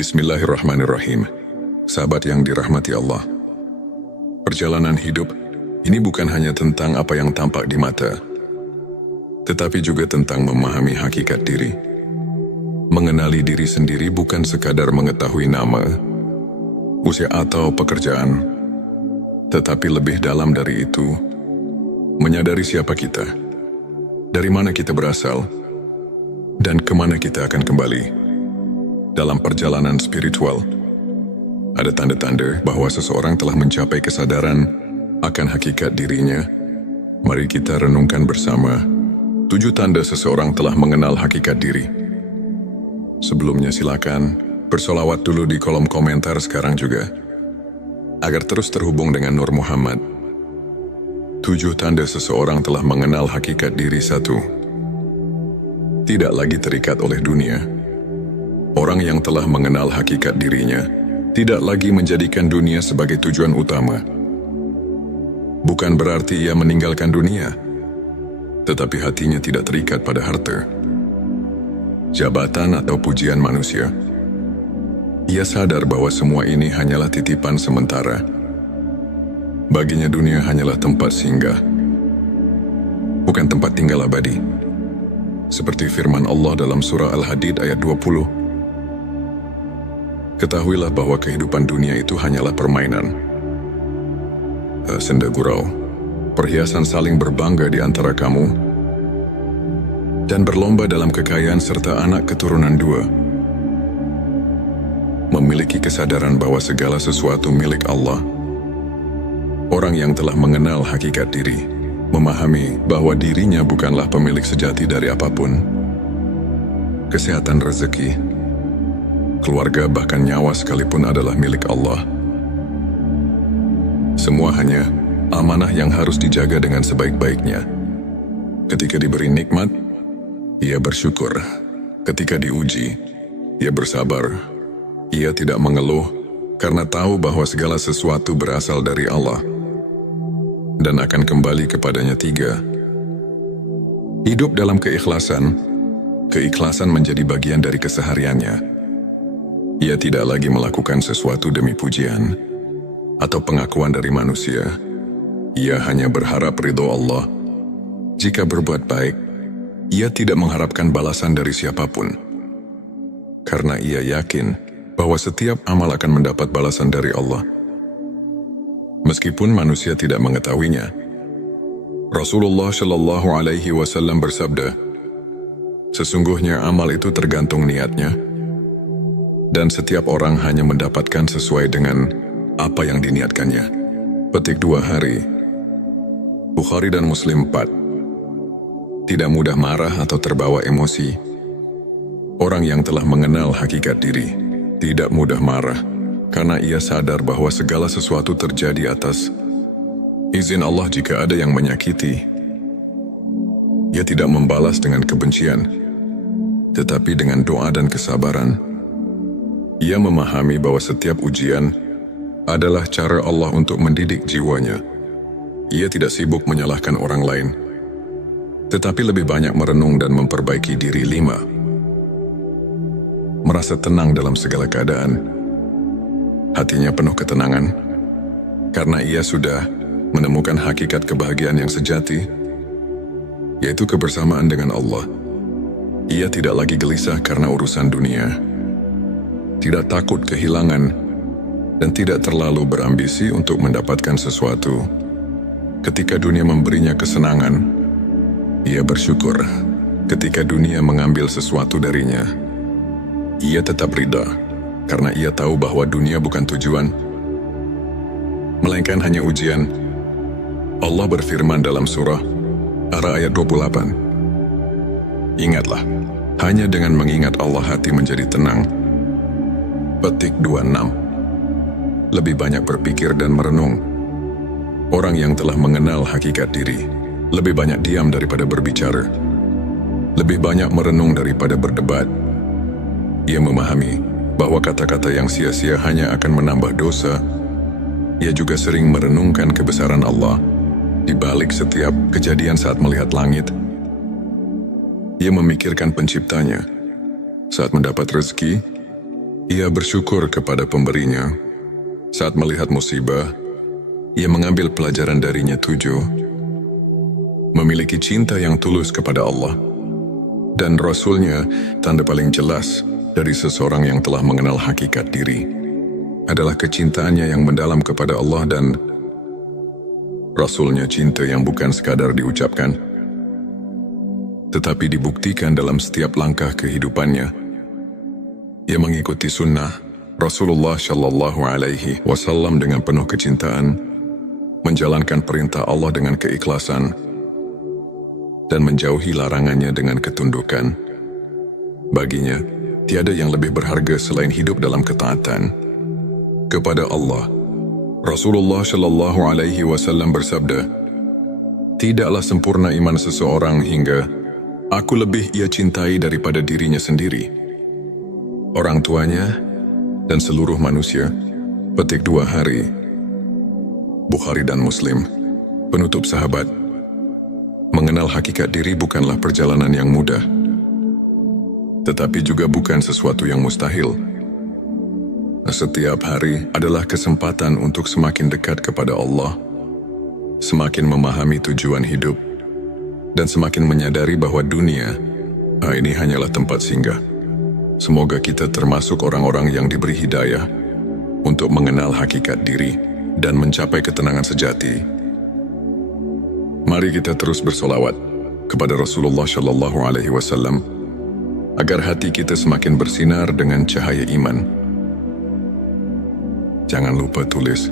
Bismillahirrahmanirrahim. Sahabat yang dirahmati Allah. Perjalanan hidup ini bukan hanya tentang apa yang tampak di mata, tetapi juga tentang memahami hakikat diri. Mengenali diri sendiri bukan sekadar mengetahui nama, usia atau pekerjaan, tetapi lebih dalam dari itu, menyadari siapa kita, dari mana kita berasal, dan kemana kita akan kembali. Dalam perjalanan spiritual, ada tanda-tanda bahwa seseorang telah mencapai kesadaran akan hakikat dirinya. Mari kita renungkan bersama 7 tanda seseorang telah mengenal hakikat diri. Sebelumnya silakan bersolawat dulu di kolom komentar sekarang juga, agar terus terhubung dengan Nur Muhammad. 7 tanda seseorang telah mengenal hakikat diri. 1. Tidak lagi terikat oleh dunia. Orang yang telah mengenal hakikat dirinya tidak lagi menjadikan dunia sebagai tujuan utama. Bukan berarti ia meninggalkan dunia, tetapi hatinya tidak terikat pada harta, jabatan atau pujian manusia. Ia sadar bahwa semua ini hanyalah titipan sementara. Baginya dunia hanyalah tempat singgah, bukan tempat tinggal abadi. Seperti firman Allah dalam surah Al-Hadid ayat 20. Ketahuilah bahwa kehidupan dunia itu hanyalah permainan, senda gurau, perhiasan saling berbangga di antara kamu, dan berlomba dalam kekayaan serta anak keturunan 2. Memiliki kesadaran bahwa segala sesuatu milik Allah. Orang yang telah mengenal hakikat diri, memahami bahwa dirinya bukanlah pemilik sejati dari apapun. Kesehatan, rezeki, keluarga, bahkan nyawa sekalipun adalah milik Allah. Semua hanya amanah yang harus dijaga dengan sebaik-baiknya. Ketika diberi nikmat, ia bersyukur. Ketika diuji, ia bersabar. Ia tidak mengeluh karena tahu bahwa segala sesuatu berasal dari Allah dan akan kembali kepadanya. 3. Hidup dalam keikhlasan. Keikhlasan menjadi bagian dari kesehariannya. Ia tidak lagi melakukan sesuatu demi pujian atau pengakuan dari manusia. Ia hanya berharap ridho Allah. Jika berbuat baik, ia tidak mengharapkan balasan dari siapapun. Karena ia yakin bahwa setiap amal akan mendapat balasan dari Allah, meskipun manusia tidak mengetahuinya. Rasulullah Shallallahu Alaihi Wasallam bersabda, sesungguhnya amal itu tergantung niatnya, dan setiap orang hanya mendapatkan sesuai dengan apa yang diniatkannya. Petik 2 hari. Bukhari dan Muslim 4. Tidak mudah marah atau terbawa emosi. Orang yang telah mengenal hakikat diri tidak mudah marah, karena ia sadar bahwa segala sesuatu terjadi atas izin Allah. Jika ada yang menyakiti, ia tidak membalas dengan kebencian, tetapi dengan doa dan kesabaran. Ia memahami bahwa setiap ujian adalah cara Allah untuk mendidik jiwanya. Ia tidak sibuk menyalahkan orang lain, tetapi lebih banyak merenung dan memperbaiki diri. 5. Merasa tenang dalam segala keadaan. Hatinya penuh ketenangan, karena ia sudah menemukan hakikat kebahagiaan yang sejati, yaitu kebersamaan dengan Allah. Ia tidak lagi gelisah karena urusan dunia, tidak takut kehilangan, dan tidak terlalu berambisi untuk mendapatkan sesuatu. Ketika dunia memberinya kesenangan, ia bersyukur. Ketika dunia mengambil sesuatu darinya, ia tetap ridha, karena ia tahu bahwa dunia bukan tujuan, melainkan hanya ujian. Allah berfirman dalam surah Ar-Ra'd ayat 28. Ingatlah, hanya dengan mengingat Allah hati menjadi tenang. Petik 26. Lebih banyak berpikir dan merenung. Orang yang telah mengenal hakikat diri lebih banyak diam daripada berbicara, lebih banyak merenung daripada berdebat. Ia memahami bahwa kata-kata yang sia-sia hanya akan menambah dosa. Ia juga sering merenungkan kebesaran Allah di balik setiap kejadian. Saat melihat langit, ia memikirkan penciptanya. Saat mendapat rezeki, Ia bersyukur kepada pemberinya. Saat melihat musibah, ia mengambil pelajaran darinya. 7. Memiliki cinta yang tulus kepada Allah dan Rasul-Nya. Tanda paling jelas dari seseorang yang telah mengenal hakikat diri adalah kecintaannya yang mendalam kepada Allah dan Rasul-Nya. Cinta yang bukan sekadar diucapkan, tetapi dibuktikan dalam setiap langkah kehidupannya. Ia mengikuti sunnah Rasulullah Shallallahu Alaihi Wasallam dengan penuh kecintaan, menjalankan perintah Allah dengan keikhlasan, dan menjauhi larangannya dengan ketundukan. Baginya, tiada yang lebih berharga selain hidup dalam ketaatan kepada Allah. Rasulullah Shallallahu Alaihi Wasallam bersabda, "Tidaklah sempurna iman seseorang hingga aku lebih ia cintai daripada dirinya sendiri, orang tuanya, dan seluruh manusia." Petik 2 hari. Bukhari dan Muslim. Penutup sahabat, mengenal hakikat diri bukanlah perjalanan yang mudah, tetapi juga bukan sesuatu yang mustahil. Setiap hari adalah kesempatan untuk semakin dekat kepada Allah, semakin memahami tujuan hidup, dan semakin menyadari bahwa dunia ini hanyalah tempat singgah. Semoga kita termasuk orang-orang yang diberi hidayah untuk mengenal hakikat diri dan mencapai ketenangan sejati. Mari kita terus bersolawat kepada Rasulullah Shallallahu Alaihi Wasallam agar hati kita semakin bersinar dengan cahaya iman. Jangan lupa tulis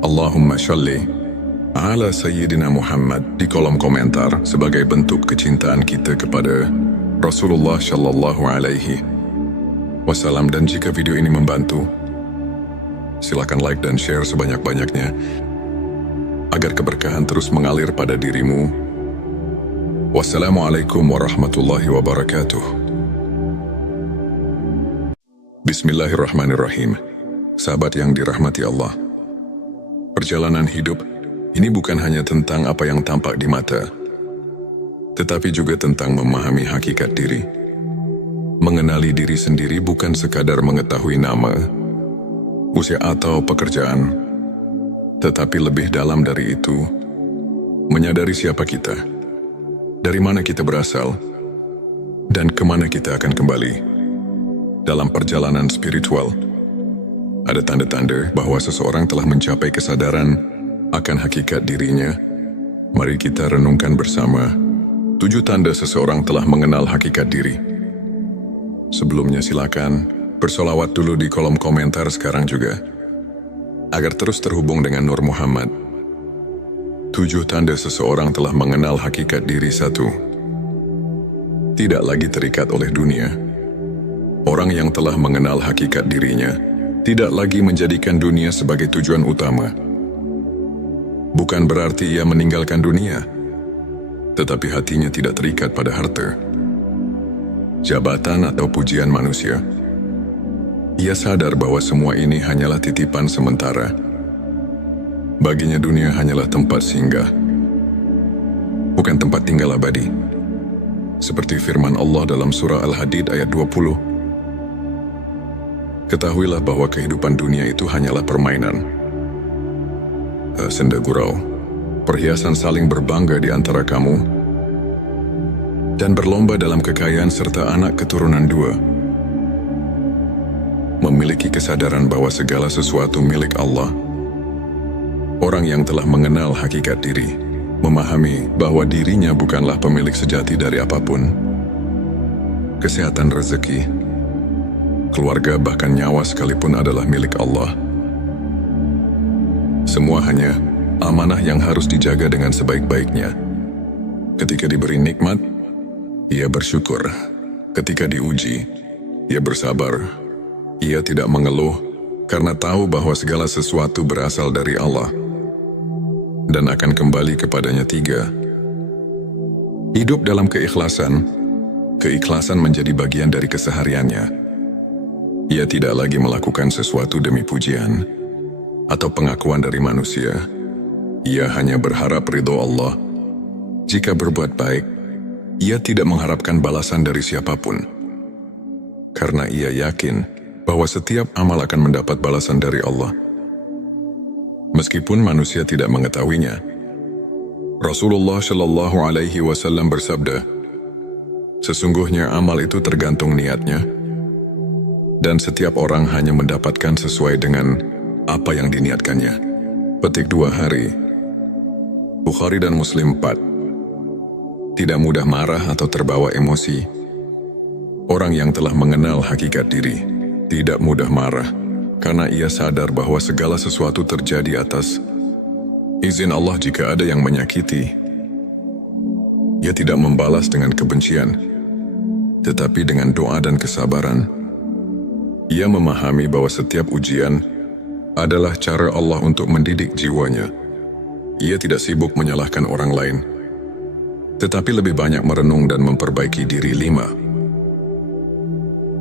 Allahumma sholli ala Sayyidina Muhammad di kolom komentar sebagai bentuk kecintaan kita kepada Rasulullah Shallallahu Alaihi Wasallam. Dan jika video ini membantu, silakan like dan share sebanyak-banyaknya agar keberkahan terus mengalir pada dirimu. Wassalamualaikum warahmatullahi wabarakatuh. Bismillahirrahmanirrahim. Sahabat yang dirahmati Allah, perjalanan hidup ini bukan hanya tentang apa yang tampak di mata, tetapi juga tentang memahami hakikat diri. Mengenali diri sendiri bukan sekadar mengetahui nama, usia atau pekerjaan, tetapi lebih dalam dari itu, menyadari siapa kita, dari mana kita berasal, dan kemana kita akan kembali. Dalam perjalanan spiritual, ada tanda-tanda bahwa seseorang telah mencapai kesadaran akan hakikat dirinya. Mari kita renungkan bersama 7 tanda seseorang telah mengenal hakikat diri. Sebelumnya silakan bersolawat dulu di kolom komentar sekarang juga, agar terus terhubung dengan Nur Muhammad. 7 tanda seseorang telah mengenal hakikat diri. 1. Tidak lagi terikat oleh dunia. Orang yang telah mengenal hakikat dirinya tidak lagi menjadikan dunia sebagai tujuan utama. Bukan berarti ia meninggalkan dunia, tetapi hatinya tidak terikat pada harta, jabatan atau pujian manusia. Ia sadar bahwa semua ini hanyalah titipan sementara. Baginya dunia hanyalah tempat singgah, bukan tempat tinggal abadi. Seperti firman Allah dalam surah Al-Hadid ayat 20. Ketahuilah bahwa kehidupan dunia itu hanyalah permainan, senda gurau, perhiasan saling berbangga di antara kamu, dan berlomba dalam kekayaan serta anak keturunan 2. Memiliki kesadaran bahwa segala sesuatu milik Allah. Orang yang telah mengenal hakikat diri, memahami bahwa dirinya bukanlah pemilik sejati dari apapun. Kesehatan, rezeki, keluarga, bahkan nyawa sekalipun adalah milik Allah. Semua hanya amanah yang harus dijaga dengan sebaik-baiknya. Ketika diberi nikmat, ia bersyukur. Ketika diuji, ia bersabar. Ia tidak mengeluh karena tahu bahwa segala sesuatu berasal dari Allah dan akan kembali kepadanya. 3. Hidup dalam keikhlasan. Keikhlasan menjadi bagian dari kesehariannya. Ia tidak lagi melakukan sesuatu demi pujian atau pengakuan dari manusia. Ia hanya berharap ridho Allah. Jika berbuat baik, ia tidak mengharapkan balasan dari siapapun, karena ia yakin bahwa setiap amal akan mendapat balasan dari Allah. Meskipun manusia tidak mengetahuinya, Rasulullah Shallallahu Alaihi Wasallam bersabda, sesungguhnya amal itu tergantung niatnya, dan setiap orang hanya mendapatkan sesuai dengan apa yang diniatkannya. Petik 2 hari. Bukhari dan Muslim 4. Tidak mudah marah atau terbawa emosi. Orang yang telah mengenal hakikat diri tidak mudah marah, karena ia sadar bahwa segala sesuatu terjadi atas izin Allah. Jika ada yang menyakiti, ia tidak membalas dengan kebencian, tetapi dengan doa dan kesabaran. Ia memahami bahwa setiap ujian adalah cara Allah untuk mendidik jiwanya. Ia tidak sibuk menyalahkan orang lain, tetapi lebih banyak merenung dan memperbaiki diri. 5.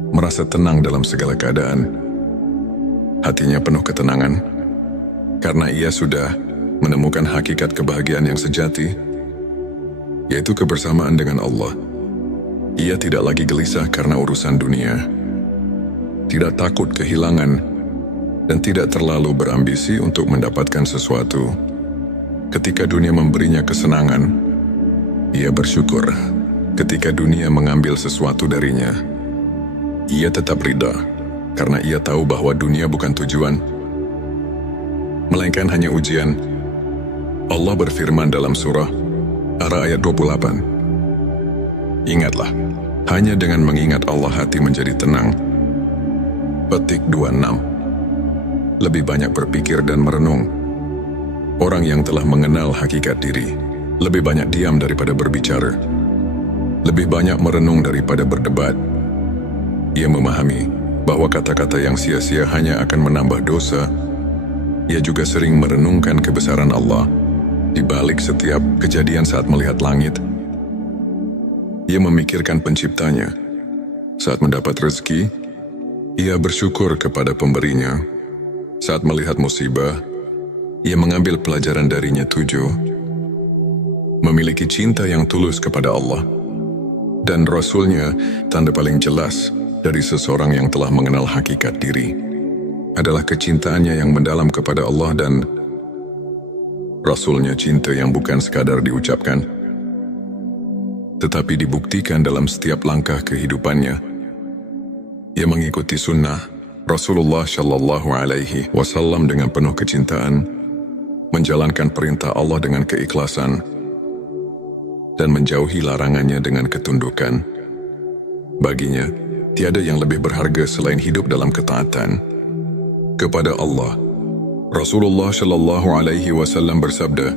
Merasa tenang dalam segala keadaan. Hatinya penuh ketenangan, karena ia sudah menemukan hakikat kebahagiaan yang sejati, yaitu kebersamaan dengan Allah. Ia tidak lagi gelisah karena urusan dunia, tidak takut kehilangan, dan tidak terlalu berambisi untuk mendapatkan sesuatu. Ketika dunia memberinya kesenangan, ia bersyukur. Ketika dunia mengambil sesuatu darinya, ia tetap ridha, karena ia tahu bahwa dunia bukan tujuan, melainkan hanya ujian. Allah berfirman dalam surah Ar-Ra'd ayat 28. Ingatlah, hanya dengan mengingat Allah hati menjadi tenang. Petik 26. Lebih banyak berpikir dan merenung. Orang yang telah mengenal hakikat diri lebih banyak diam daripada berbicara, lebih banyak merenung daripada berdebat. Ia memahami bahwa kata-kata yang sia-sia hanya akan menambah dosa. Ia juga sering merenungkan kebesaran Allah di balik setiap kejadian. Saat melihat langit, ia memikirkan penciptanya. Saat mendapat rezeki, ia bersyukur kepada pemberinya. Saat melihat musibah, ia mengambil pelajaran darinya. 7. Memiliki cinta yang tulus kepada Allah dan Rasul-Nya. Tanda paling jelas dari seseorang yang telah mengenal hakikat diri adalah kecintaannya yang mendalam kepada Allah dan Rasul-Nya. Cinta yang bukan sekadar diucapkan, tetapi dibuktikan dalam setiap langkah kehidupannya. Ia mengikuti sunnah Rasulullah Shallallahu Alaihi Wasallam dengan penuh kecintaan, menjalankan perintah Allah dengan keikhlasan, dan menjauhi larangannya dengan ketundukan. Baginya, tiada yang lebih berharga selain hidup dalam ketaatan kepada Allah. Rasulullah Shallallahu Alaihi Wasallam bersabda,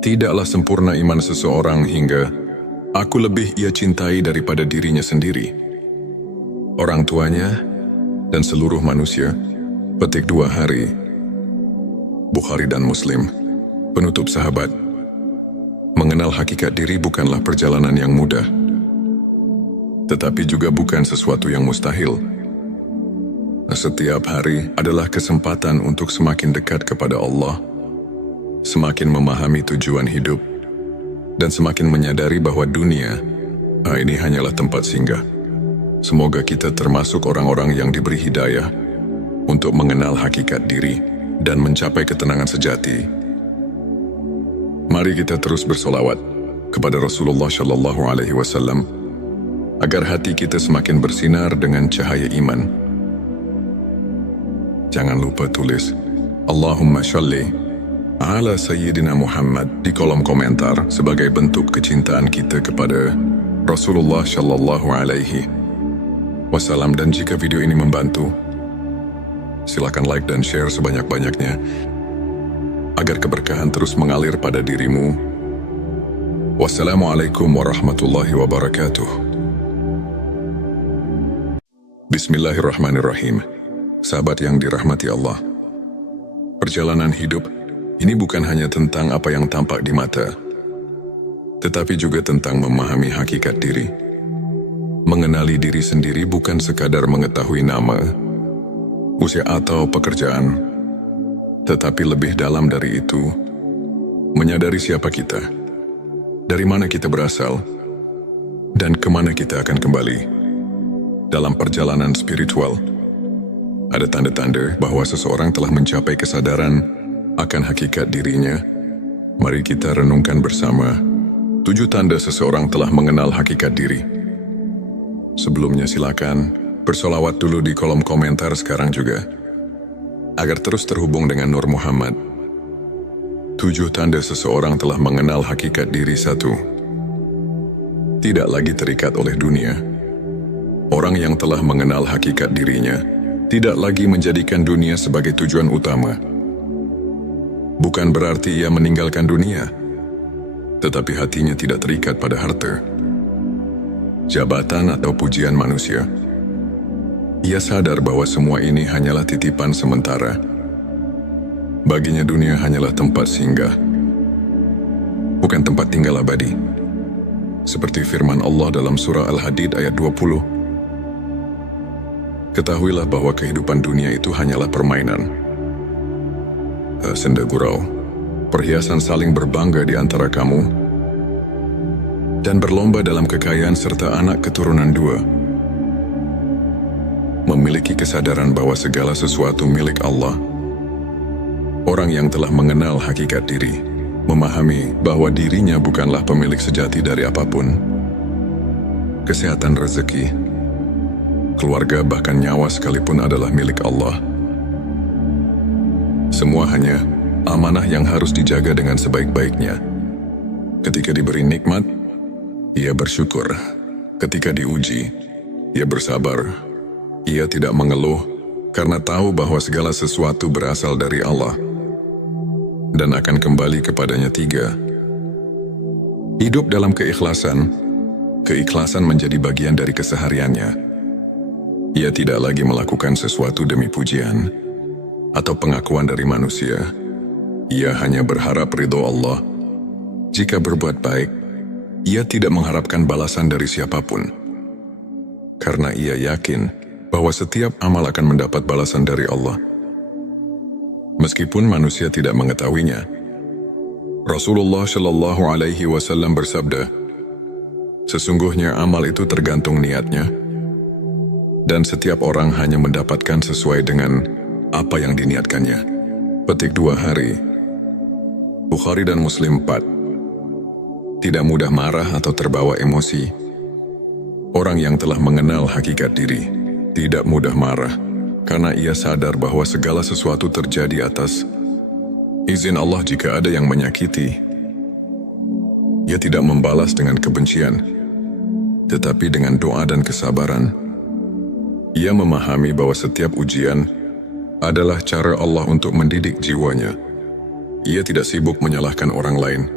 tidaklah sempurna iman seseorang hingga aku lebih ia cintai daripada dirinya sendiri, orang tuanya, dan seluruh manusia. Petik 2 hari. Bukhari dan Muslim. Penutup sahabat, mengenal hakikat diri bukanlah perjalanan yang mudah, tetapi juga bukan sesuatu yang mustahil. Setiap hari adalah kesempatan untuk semakin dekat kepada Allah, semakin memahami tujuan hidup, dan semakin menyadari bahwa dunia ini hanyalah tempat singgah. Semoga kita termasuk orang-orang yang diberi hidayah untuk mengenal hakikat diri dan mencapai ketenangan sejati. Mari kita terus bersolawat kepada Rasulullah Shallallahu Alaihi Wasallam agar hati kita semakin bersinar dengan cahaya iman. Jangan lupa tulis Allahumma sholli ala Sayyidina Muhammad di kolom komentar sebagai bentuk kecintaan kita kepada Rasulullah Shallallahu Alaihi Wasallam. Dan jika video ini membantu, silakan like dan share sebanyak-banyaknya agar keberkahan terus mengalir pada dirimu. Wassalamualaikum warahmatullahi wabarakatuh. Bismillahirrahmanirrahim. Sahabat yang dirahmati Allah, perjalanan hidup ini bukan hanya tentang apa yang tampak di mata, tetapi juga tentang memahami hakikat diri. Mengenali diri sendiri bukan sekadar mengetahui nama, usia atau pekerjaan, tetapi lebih dalam dari itu, menyadari siapa kita, dari mana kita berasal, dan kemana kita akan kembali. Dalam perjalanan spiritual, Ada tanda-tanda bahwa seseorang telah mencapai kesadaran akan hakikat dirinya. Mari kita renungkan bersama 7 tanda seseorang telah mengenal hakikat diri. Sebelumnya silakan bersolawat dulu di kolom komentar sekarang juga, agar terus terhubung dengan Nur Muhammad. 7 tanda seseorang telah mengenal hakikat diri. 1. Tidak lagi terikat oleh dunia. Orang yang telah mengenal hakikat dirinya tidak lagi menjadikan dunia sebagai tujuan utama. Bukan berarti ia meninggalkan dunia, tetapi hatinya tidak terikat pada harta, jabatan atau pujian manusia. Ia sadar bahwa semua ini hanyalah titipan sementara. Baginya dunia hanyalah tempat singgah, bukan tempat tinggal abadi. Seperti firman Allah dalam surah Al-Hadid ayat 20. Ketahuilah bahwa kehidupan dunia itu hanyalah permainan, senda gurau, perhiasan saling berbangga di antara kamu, dan berlomba dalam kekayaan serta anak keturunan 2. Memiliki kesadaran bahwa segala sesuatu milik Allah. Orang yang telah mengenal hakikat diri memahami bahwa dirinya bukanlah pemilik sejati dari apapun. Kesehatan, rezeki, keluarga, bahkan nyawa sekalipun adalah milik Allah. Semua hanya amanah yang harus dijaga dengan sebaik-baiknya. Ketika diberi nikmat, ia bersyukur. Ketika diuji, ia bersabar. Ia tidak mengeluh karena tahu bahwa segala sesuatu berasal dari Allah dan akan kembali kepadanya. 3. Hidup dalam keikhlasan. Keikhlasan menjadi bagian dari kesehariannya. Ia tidak lagi melakukan sesuatu demi pujian atau pengakuan dari manusia. Ia hanya berharap ridho Allah. Jika berbuat baik, ia tidak mengharapkan balasan dari siapapun, karena ia yakin bahwa setiap amal akan mendapat balasan dari Allah, meskipun manusia tidak mengetahuinya. Rasulullah Shallallahu Alaihi Wasallam bersabda, sesungguhnya amal itu tergantung niatnya, dan setiap orang hanya mendapatkan sesuai dengan apa yang diniatkannya. Petik 2 hari. Bukhari dan Muslim 4. Tidak mudah marah atau terbawa emosi. Orang yang telah mengenal hakikat diri tidak mudah marah, karena ia sadar bahwa segala sesuatu terjadi atas izin Allah. Jika ada yang menyakiti, ia tidak membalas dengan kebencian, tetapi dengan doa dan kesabaran. Ia memahami bahwa setiap ujian adalah cara Allah untuk mendidik jiwanya. Ia tidak sibuk menyalahkan orang lain,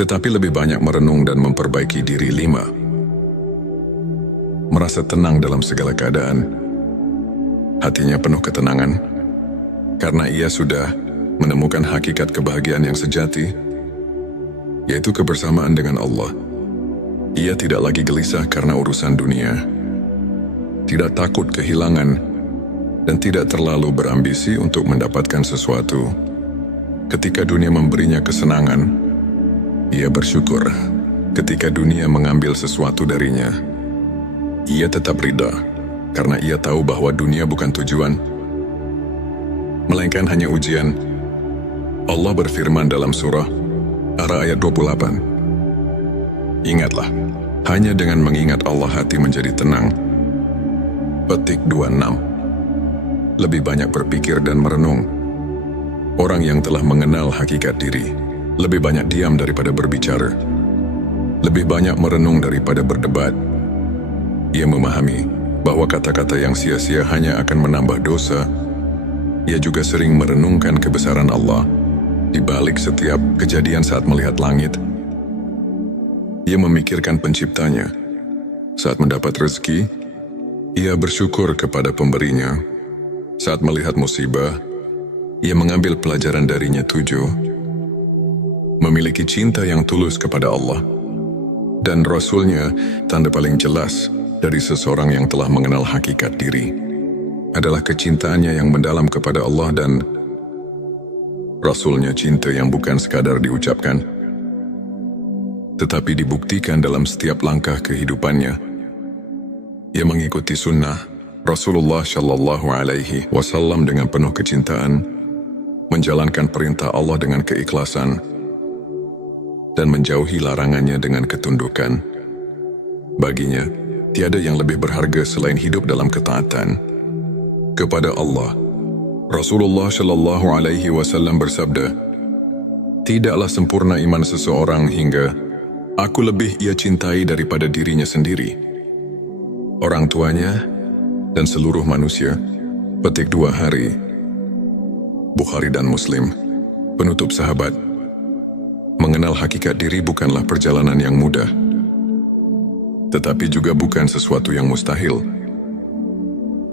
tetapi lebih banyak merenung dan memperbaiki diri. 5. Merasa tenang dalam segala keadaan. Hatinya penuh ketenangan, karena ia sudah menemukan hakikat kebahagiaan yang sejati, yaitu kebersamaan dengan Allah. Ia tidak lagi gelisah karena urusan dunia, tidak takut kehilangan, dan tidak terlalu berambisi untuk mendapatkan sesuatu. Ketika dunia memberinya kesenangan, ia bersyukur. Ketika dunia mengambil sesuatu darinya, ia tetap ridha, karena ia tahu bahwa dunia bukan tujuan, melainkan hanya ujian. Allah berfirman dalam surah Ar-Ra'd ayat 28. Ingatlah, hanya dengan mengingat Allah hati menjadi tenang. Petik 26. Lebih banyak berpikir dan merenung. Orang yang telah mengenal hakikat diri lebih banyak diam daripada berbicara, lebih banyak merenung daripada berdebat. Ia memahami bahwa kata-kata yang sia-sia hanya akan menambah dosa. Ia juga sering merenungkan kebesaran Allah di balik setiap kejadian. Saat melihat langit, ia memikirkan penciptanya. Saat mendapat rezeki, ia bersyukur kepada pemberinya. Saat melihat musibah, ia mengambil pelajaran darinya. 7. Memiliki cinta yang tulus kepada Allah dan Rasul-Nya. Tanda paling jelas dari seseorang yang telah mengenal hakikat diri adalah kecintaannya yang mendalam kepada Allah dan Rasul-Nya. Cinta yang bukan sekadar diucapkan, tetapi dibuktikan dalam setiap langkah kehidupannya. Ia mengikuti sunnah, Rasulullah Shallallahu Alaihi Wasallam dengan penuh kecintaan menjalankan perintah Allah dengan keikhlasan dan menjauhi larangannya dengan ketundukan. Baginya, tiada yang lebih berharga selain hidup dalam ketaatan kepada Allah. Rasulullah Shallallahu Alaihi Wasallam bersabda, "Tidaklah sempurna iman seseorang hingga aku lebih ia cintai daripada dirinya sendiri, orang tuanya, dan seluruh manusia." Petik 2 hari. Bukhari dan Muslim. Penutup sahabat, mengenal hakikat diri bukanlah perjalanan yang mudah, tetapi juga bukan sesuatu yang mustahil.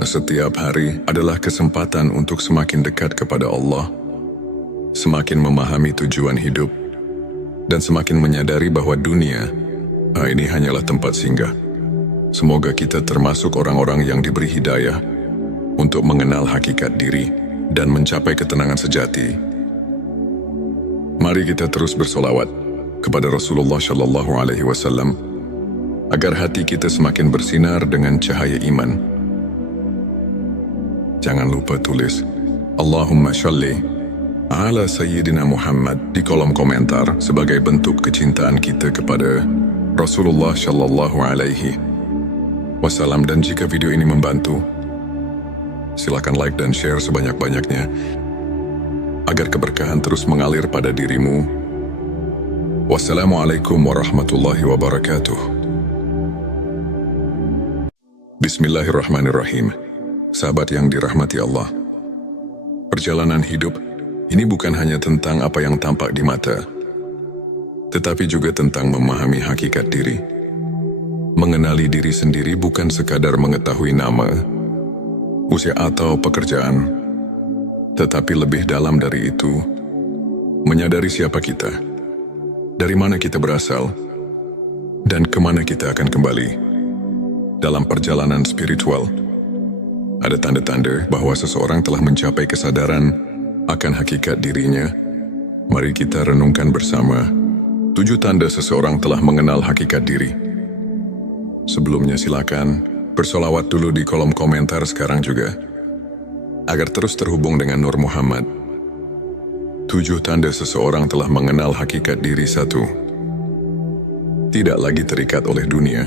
Setiap hari adalah kesempatan untuk semakin dekat kepada Allah, semakin memahami tujuan hidup, dan semakin menyadari bahwa dunia ini hanyalah tempat singgah. Semoga kita termasuk orang-orang yang diberi hidayah untuk mengenal hakikat diri dan mencapai ketenangan sejati. Mari kita terus bersolawat kepada Rasulullah Shallallahu Alaihi Wasallam agar hati kita semakin bersinar dengan cahaya iman. Jangan lupa tulis Allahumma sholli ala Sayyidina Muhammad di kolom komentar sebagai bentuk kecintaan kita kepada Rasulullah Shallallahu Alaihi Wasallam. Dan jika video ini membantu, silakan like dan share sebanyak-banyaknya agar keberkahan terus mengalir pada dirimu. Wassalamualaikum warahmatullahi wabarakatuh. Bismillahirrahmanirrahim. Sahabat yang dirahmati Allah, perjalanan hidup ini bukan hanya tentang apa yang tampak di mata, tetapi juga tentang memahami hakikat diri. Mengenali diri sendiri bukan sekadar mengetahui nama, usia atau pekerjaan, tetapi lebih dalam dari itu, menyadari siapa kita, dari mana kita berasal, dan kemana kita akan kembali. Dalam perjalanan spiritual, ada tanda-tanda bahwa seseorang telah mencapai kesadaran akan hakikat dirinya. Mari kita renungkan bersama 7 tanda seseorang telah mengenal hakikat diri. Sebelumnya silakan bersolawat dulu di kolom komentar sekarang juga, agar terus terhubung dengan Nur Muhammad. 7 tanda seseorang telah mengenal hakikat diri. 1. Tidak lagi terikat oleh dunia.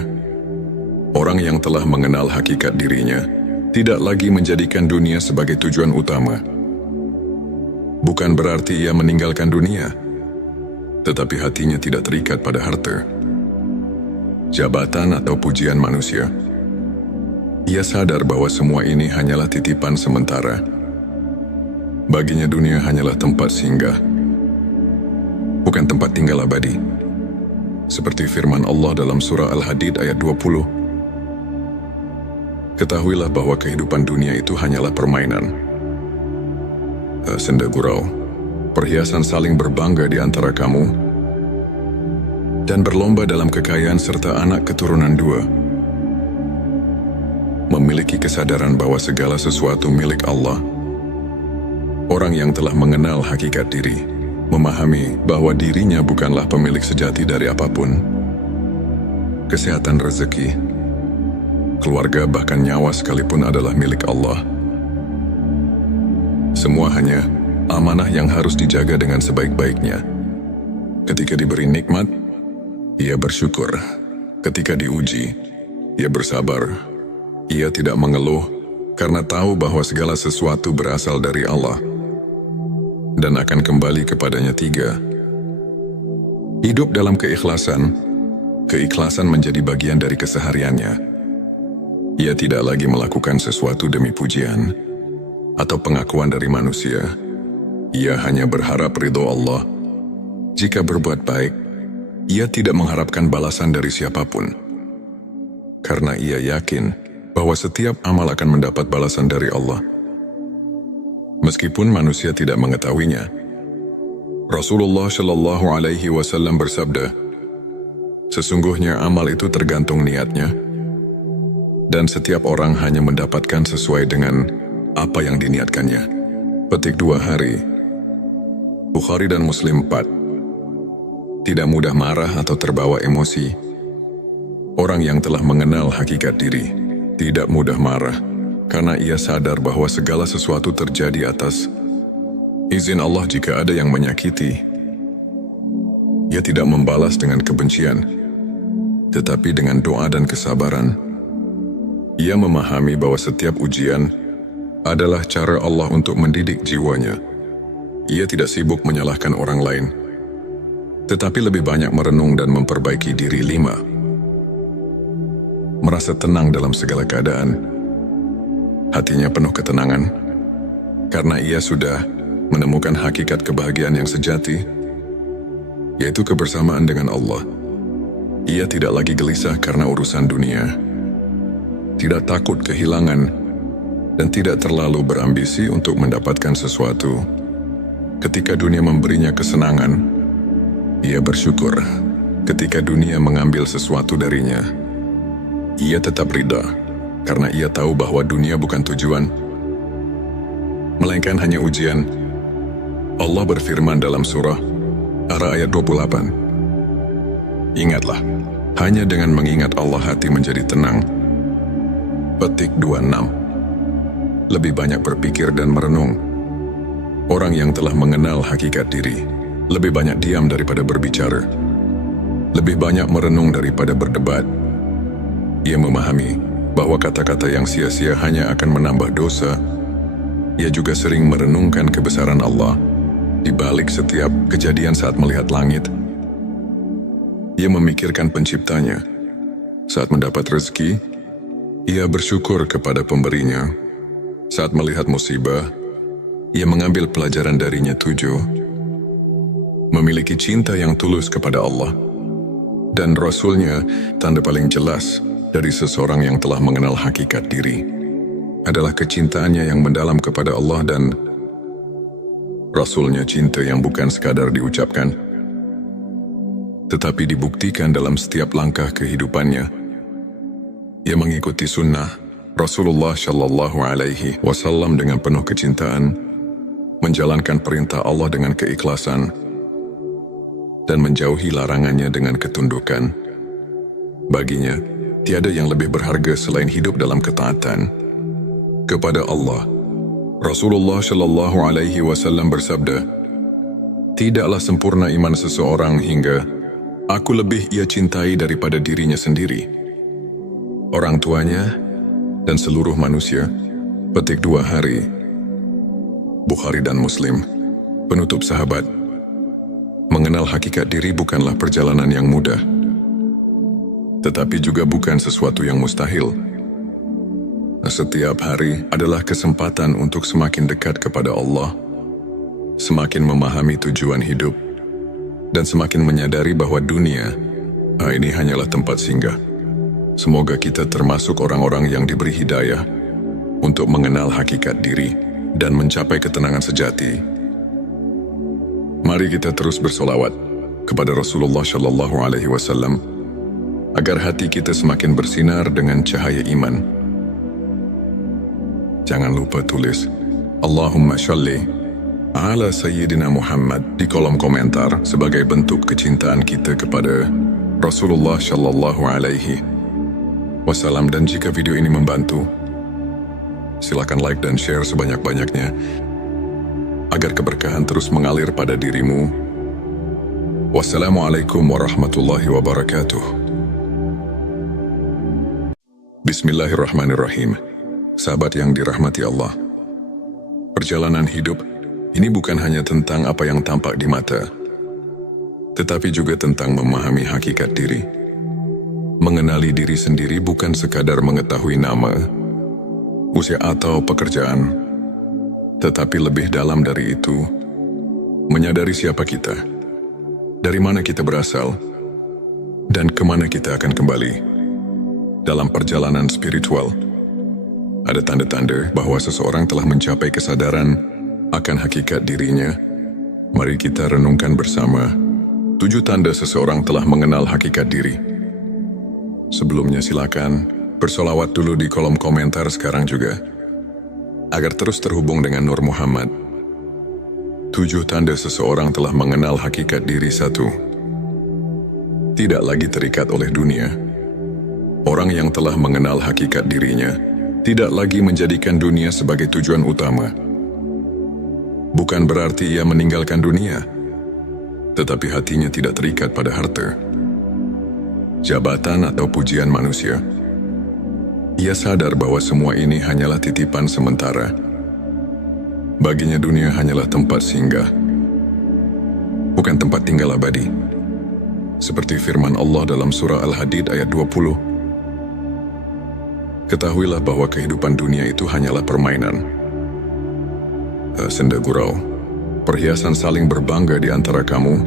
Orang yang telah mengenal hakikat dirinya tidak lagi menjadikan dunia sebagai tujuan utama. Bukan berarti ia meninggalkan dunia, tetapi hatinya tidak terikat pada harta, jabatan atau pujian manusia. Ia sadar bahwa semua ini hanyalah titipan sementara. Baginya dunia hanyalah tempat singgah, bukan tempat tinggal abadi. Seperti firman Allah dalam surah Al-Hadid ayat 20. Ketahuilah bahwa kehidupan dunia itu hanyalah permainan, senda gurau, perhiasan saling berbangga di antara kamu, dan berlomba dalam kekayaan serta anak keturunan 2. Memiliki kesadaran bahwa segala sesuatu milik Allah. Orang yang telah mengenal hakikat diri, memahami bahwa dirinya bukanlah pemilik sejati dari apapun. Kesehatan, rezeki, keluarga, bahkan nyawa sekalipun adalah milik Allah. Semua hanya amanah yang harus dijaga dengan sebaik-baiknya. Ketika diberi nikmat, ia bersyukur. Ketika diuji, ia bersabar. Ia tidak mengeluh karena tahu bahwa segala sesuatu berasal dari Allah dan akan kembali kepadanya. 3. Hidup dalam keikhlasan. Keikhlasan menjadi bagian dari kesehariannya. Ia tidak lagi melakukan sesuatu demi pujian atau pengakuan dari manusia. Ia hanya berharap ridho Allah. Jika berbuat baik, ia tidak mengharapkan balasan dari siapapun, karena ia yakin bahwa setiap amal akan mendapat balasan dari Allah, meskipun manusia tidak mengetahuinya. Rasulullah Shallallahu Alaihi Wasallam bersabda, "Sesungguhnya amal itu tergantung niatnya, dan setiap orang hanya mendapatkan sesuai dengan apa yang diniatkannya." Petik 2 hari. Bukhari dan Muslim. 4. Tidak mudah marah atau terbawa emosi. Orang yang telah mengenal hakikat diri tidak mudah marah karena ia sadar bahwa segala sesuatu terjadi atas izin Allah. Jika ada yang menyakiti, ia tidak membalas dengan kebencian, tetapi dengan doa dan kesabaran. Ia memahami bahwa setiap ujian adalah cara Allah untuk mendidik jiwanya. Ia tidak sibuk menyalahkan orang lain, tetapi lebih banyak merenung dan memperbaiki diri. 5. Merasa tenang dalam segala keadaan. Hatinya penuh ketenangan, karena ia sudah menemukan hakikat kebahagiaan yang sejati, yaitu kebersamaan dengan Allah. Ia tidak lagi gelisah karena urusan dunia, tidak takut kehilangan, dan tidak terlalu berambisi untuk mendapatkan sesuatu. Ketika dunia memberinya kesenangan, ia bersyukur. Ketika dunia mengambil sesuatu darinya, ia tetap ridha, karena ia tahu bahwa dunia bukan tujuan, melainkan hanya ujian. Allah berfirman dalam surah Ar-Ra'd ayat 28. Ingatlah, hanya dengan mengingat Allah hati menjadi tenang. Petik 26. Lebih banyak berpikir dan merenung. Orang yang telah mengenal hakikat diri lebih banyak diam daripada berbicara, lebih banyak merenung daripada berdebat. Ia memahami bahwa kata-kata yang sia-sia hanya akan menambah dosa. Ia juga sering merenungkan kebesaran Allah di balik setiap kejadian. Saat melihat langit, ia memikirkan penciptanya. Saat mendapat rezeki, ia bersyukur kepada pemberinya. Saat melihat musibah, ia mengambil pelajaran darinya. 7. Memiliki cinta yang tulus kepada Allah dan Rasul-Nya. Tanda paling jelas dari seseorang yang telah mengenal hakikat diri adalah kecintaannya yang mendalam kepada Allah dan Rasul-Nya. Cinta yang bukan sekadar diucapkan, tetapi dibuktikan dalam setiap langkah kehidupannya. Ia mengikuti sunnah Rasulullah Shallallahu Alaihi Wasallam dengan penuh kecintaan, menjalankan perintah Allah dengan keikhlasan, dan menjauhi larangannya dengan ketundukan. Baginya, tiada yang lebih berharga selain hidup dalam ketaatan kepada Allah. Rasulullah Shallallahu Alaihi Wasallam bersabda, "Tidaklah sempurna iman seseorang hingga aku lebih ia cintai daripada dirinya sendiri, orang tuanya, dan seluruh manusia." Petik 2 hari. Bukhari dan Muslim. Penutup sahabat, mengenal hakikat diri bukanlah perjalanan yang mudah, tetapi juga bukan sesuatu yang mustahil. Setiap hari adalah kesempatan untuk semakin dekat kepada Allah, semakin memahami tujuan hidup, dan semakin menyadari bahwa dunia ini hanyalah tempat singgah. Semoga kita termasuk orang-orang yang diberi hidayah untuk mengenal hakikat diri dan mencapai ketenangan sejati. Mari kita terus bersolawat kepada Rasulullah Shallallahu Alaihi Wasallam agar hati kita semakin bersinar dengan cahaya iman. Jangan lupa tulis Allahumma sholli ala Sayyidina Muhammad di kolom komentar sebagai bentuk kecintaan kita kepada Rasulullah Shallallahu Alaihi Wasallam. Dan jika video ini membantu, silakan like dan share sebanyak-banyaknya agar keberkahan terus mengalir pada dirimu. Wassalamualaikum warahmatullahi wabarakatuh. Bismillahirrahmanirrahim. Sahabat yang dirahmati Allah, perjalanan hidup ini bukan hanya tentang apa yang tampak di mata, tetapi juga tentang memahami hakikat diri. Mengenali diri sendiri bukan sekadar mengetahui nama, usia atau pekerjaan, tetapi lebih dalam dari itu, menyadari siapa kita, dari mana kita berasal, dan kemana kita akan kembali. Dalam perjalanan spiritual, ada tanda-tanda bahwa seseorang telah mencapai kesadaran akan hakikat dirinya. Mari kita renungkan bersama 7 tanda seseorang telah mengenal hakikat diri. Sebelumnya silakan bersolawat dulu di kolom komentar sekarang juga, agar terus terhubung dengan Nur Muhammad. 7 tanda seseorang telah mengenal hakikat diri. 1. Tidak lagi terikat oleh dunia. Orang yang telah mengenal hakikat dirinya tidak lagi menjadikan dunia sebagai tujuan utama. Bukan berarti ia meninggalkan dunia, tetapi hatinya tidak terikat pada harta, jabatan atau pujian manusia. Ia sadar bahwa semua ini hanyalah titipan sementara. Baginya dunia hanyalah tempat singgah, bukan tempat tinggal abadi. Seperti firman Allah dalam surah Al-Hadid ayat 20. Ketahuilah bahwa kehidupan dunia itu hanyalah permainan. Senda gurau, perhiasan saling berbangga di antara kamu,